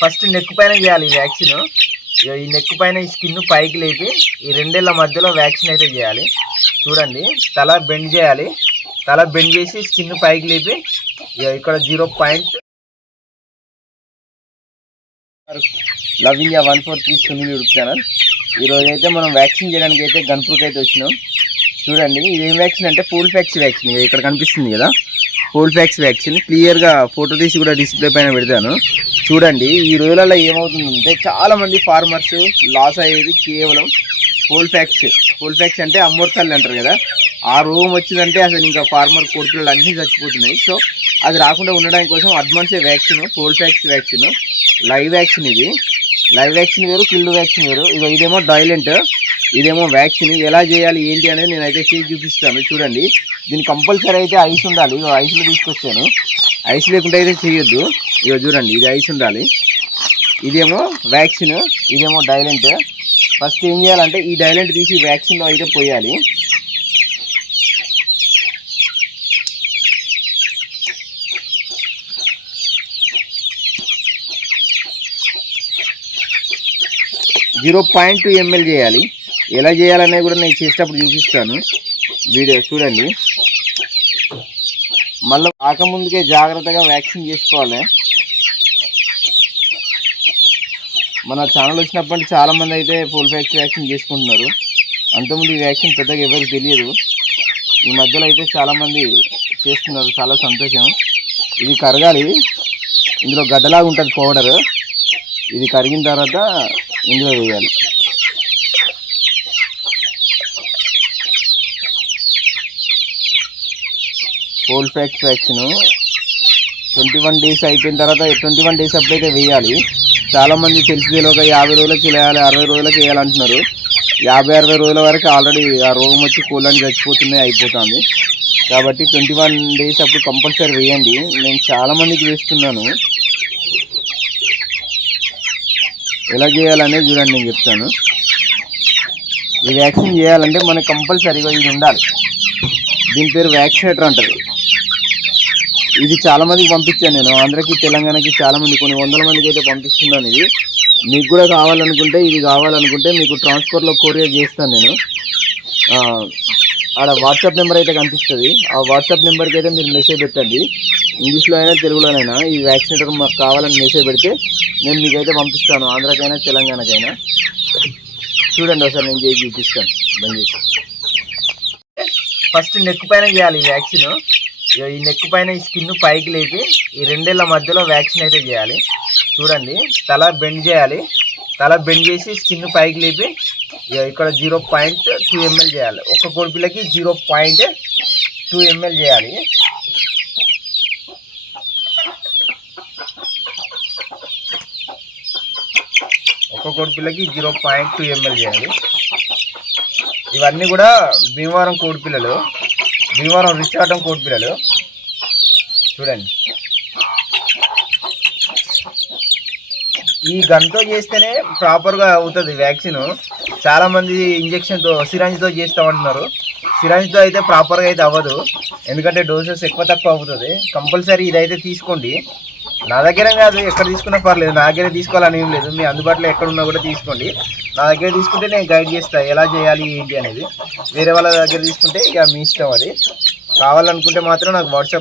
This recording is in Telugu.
ఫస్ట్ నెక్ పైన చేయాలి ఈ వ్యాక్సిన్. ఈ నెక్ పైన ఈ స్కిన్ పైకి లేపి ఈ రెండేళ్ళ మధ్యలో వ్యాక్సిన్ అయితే చేయాలి. చూడండి తల బెండ్ చేయాలి. తల బెండ్ చేసి స్కిన్ పైకి లేపి ఇక్కడ zero point love India one four three Sunil YouTube channel. ఈరోజు అయితే మనం వ్యాక్సిన్ చేయడానికి అయితే గన్పూర్కి అయితే వచ్చినాం. చూడండి ఇది ఏం వ్యాక్సిన్ అంటే ఫుల్ ఫ్యాక్సీ వ్యాక్సిన్. ఇక్కడ కనిపిస్తుంది కదా. ఫుల్ ఫ్యాక్స్ వ్యాక్సిన్ క్లియర్గా ఫోటో తీసి కూడా డిస్ప్లే పైన పెడతాను. చూడండి ఈ రోజులలో ఏమవుతుందంటే చాలామంది ఫార్మర్స్ లాస్ అయ్యేది కేవలం ఫోల్ ఫ్యాక్స్ ఫ్యాక్స్ అంటే అమ్మోర్తల్లి అంటారు కదా. ఆ రోగం వచ్చిందంటే అసలు ఇంకా ఫార్మర్ కోడిపిల్లలు అన్నీ చచ్చిపోతున్నాయి. సో అది రాకుండా ఉండడానికి కోసం advance vaccine fowl pox vaccine live vaccine ఇది. లైవ్ వ్యాక్సిన్ వేరు కిల్డ్ వ్యాక్సిన్ వేరు. ఇగో ఇదేమో డైలెంట్ ఇదేమో వ్యాక్సిన్ ఎలా చేయాలి ఏంటి అనేది నేనైతే చేసి చూపిస్తాను. చూడండి దీని కంపల్సరీ అయితే ఐస్ ఉండాలి. ఇగో ఐస్లో తీసుకొచ్చాను. ఐస్ లేకుండా అయితే చేయొద్దు. ఇగో చూడండి ఇది ఐస్ ఉండాలి. ఇదేమో వ్యాక్సిన్ ఇదేమో డైలెంట్ ఫస్ట్ ఏం చేయాలంటే ఈ డైలెంట్ తీసి వ్యాక్సిన్లో అయితే పోయాలి. జీరో పాయింట్ టూ ఎంఎల్ చేయాలి. ఎలా చేయాలనేది కూడా నేను చేసేటప్పుడు చూపిస్తాను. వీడియో చూడండి. మళ్ళీ రాకముందుకే జాగ్రత్తగా వ్యాక్సిన్ చేసుకోవాలి. మన ఛానల్ వచ్చినప్పటి చాలామంది అయితే ఫుల్ ఫ్యాక్స్ వ్యాక్సిన్ చేసుకుంటున్నారు. అంతకుముందు ఈ వ్యాక్సిన్ పెద్దగా ఎవరికి తెలియదు. ఈ మధ్యలో అయితే చాలామంది చేస్తున్నారు. చాలా సంతోషం. ఇది కరగాలి. ఇందులో గడ్డలాగా ఉంటుంది పౌడర్ ఇది కరిగిన తర్వాత ఇందులో వేయాలి. Cold pox vaccine twenty one days అయిపోయిన తర్వాత ట్వంటీ వన్ డేస్ అప్పుడైతే వేయాలి. చాలామంది తెలిసి తెలియక యాభై రోజులకి వేయాలి అరవై రోజులకి వేయాలంటున్నారు. యాభై అరవై రోజుల వరకు ఆల్రెడీ ఆ రోగం వచ్చి కోళ్ళని చచ్చిపోతున్నాయి అయిపోతుంది. కాబట్టి ట్వంటీ వన్ డేస్ అప్పుడు కంపల్సరీ వేయండి. నేను చాలామందికి వేస్తున్నాను. ఎలా చేయాలనేది చూడండి నేను చెప్తాను. ఈ వ్యాక్సిన్ చేయాలంటే మనకు కంపల్సరీగా ఇది ఉండాలి. దీని పేరు వ్యాక్సినేటర్ అంటారు. ఇది చాలా మందికి పంపించాను నేను. ఆంధ్రకి తెలంగాణకి చాలా మంది కొన్ని వందల మందికి అయితే పంపిస్తున్నాను ఇది. మీకు కూడా కావాలనుకుంటే ఇది కావాలనుకుంటే మీకు ట్రాన్స్పోర్ట్లో కొరియర్ చేస్తాను నేను. అక్కడ వాట్సాప్ నెంబర్ అయితే కనిపిస్తుంది. ఆ వాట్సాప్ నెంబర్కి అయితే మీరు మెసేజ్ పెట్టండి. ఇంగ్లీష్లో అయినా తెలుగులోనైనా ఈ వ్యాక్సినేటర్ మాకు కావాలని మెసేజ్ పెడితే నేను మీకైతే పంపిస్తాను. ఆంధ్రాకైనా తెలంగాణకైనా. చూడండి ఒకసారి నేను చేసి చూపిస్తాను. బంద్ చేసి ఫస్ట్ నెక్ పైన చేయాలి ఈ వ్యాక్సిన్ ఈ నెక్ పైన ఈ స్కిన్ పైకి లేపి ఈ రెండేళ్ళ మధ్యలో వ్యాక్సిన్ అయితే చేయాలి. చూడండి తల బెండ్ చేయాలి. తల బెండ్ చేసి స్కిన్ పైకి లేపి ఇక్కడ జీరో పాయింట్ టూ ఎంఎల్ చేయాలి. ఒక్క కొడుపులకి జీరో పాయింట్ టూ ఎంఎల్ చేయాలి. ఒక్క కోడిపిల్లకి జీరో పాయింట్ టూ ఎంఎల్ చేయాలి. ఇవన్నీ కూడా భీమవరం కోడిపిల్లలు భీమవరం రిచాటం కోడి చూడండి. ఈ గన్తో చేస్తేనే ప్రాపర్గా అవుతుంది వ్యాక్సిన్. చాలామంది ఇంజక్షన్తో సిరంజ్తో చేస్తామంటున్నారు సిరంజ్తో అయితే ప్రాపర్గా అయితే అవ్వదు. ఎందుకంటే డోసెస్ ఎక్కువ తక్కువ అవుతుంది. కంపల్సరీ ఇదైతే తీసుకోండి. నా దగ్గర కాదు ఎక్కడ తీసుకున్నా పర్లేదు. నా దగ్గర తీసుకోవాలని ఏం లేదు. మీ అందుబాటులో ఎక్కడ ఉన్నా కూడా తీసుకోండి. నా దగ్గర తీసుకుంటే నేను గైడ్ చేస్తాను ఎలా చేయాలి ఏంటి అనేది. వేరే వాళ్ళ దగ్గర తీసుకుంటే ఇక మీ ఇష్టం అది. కావాలనుకుంటే మాత్రం నాకు వాట్సాప్లో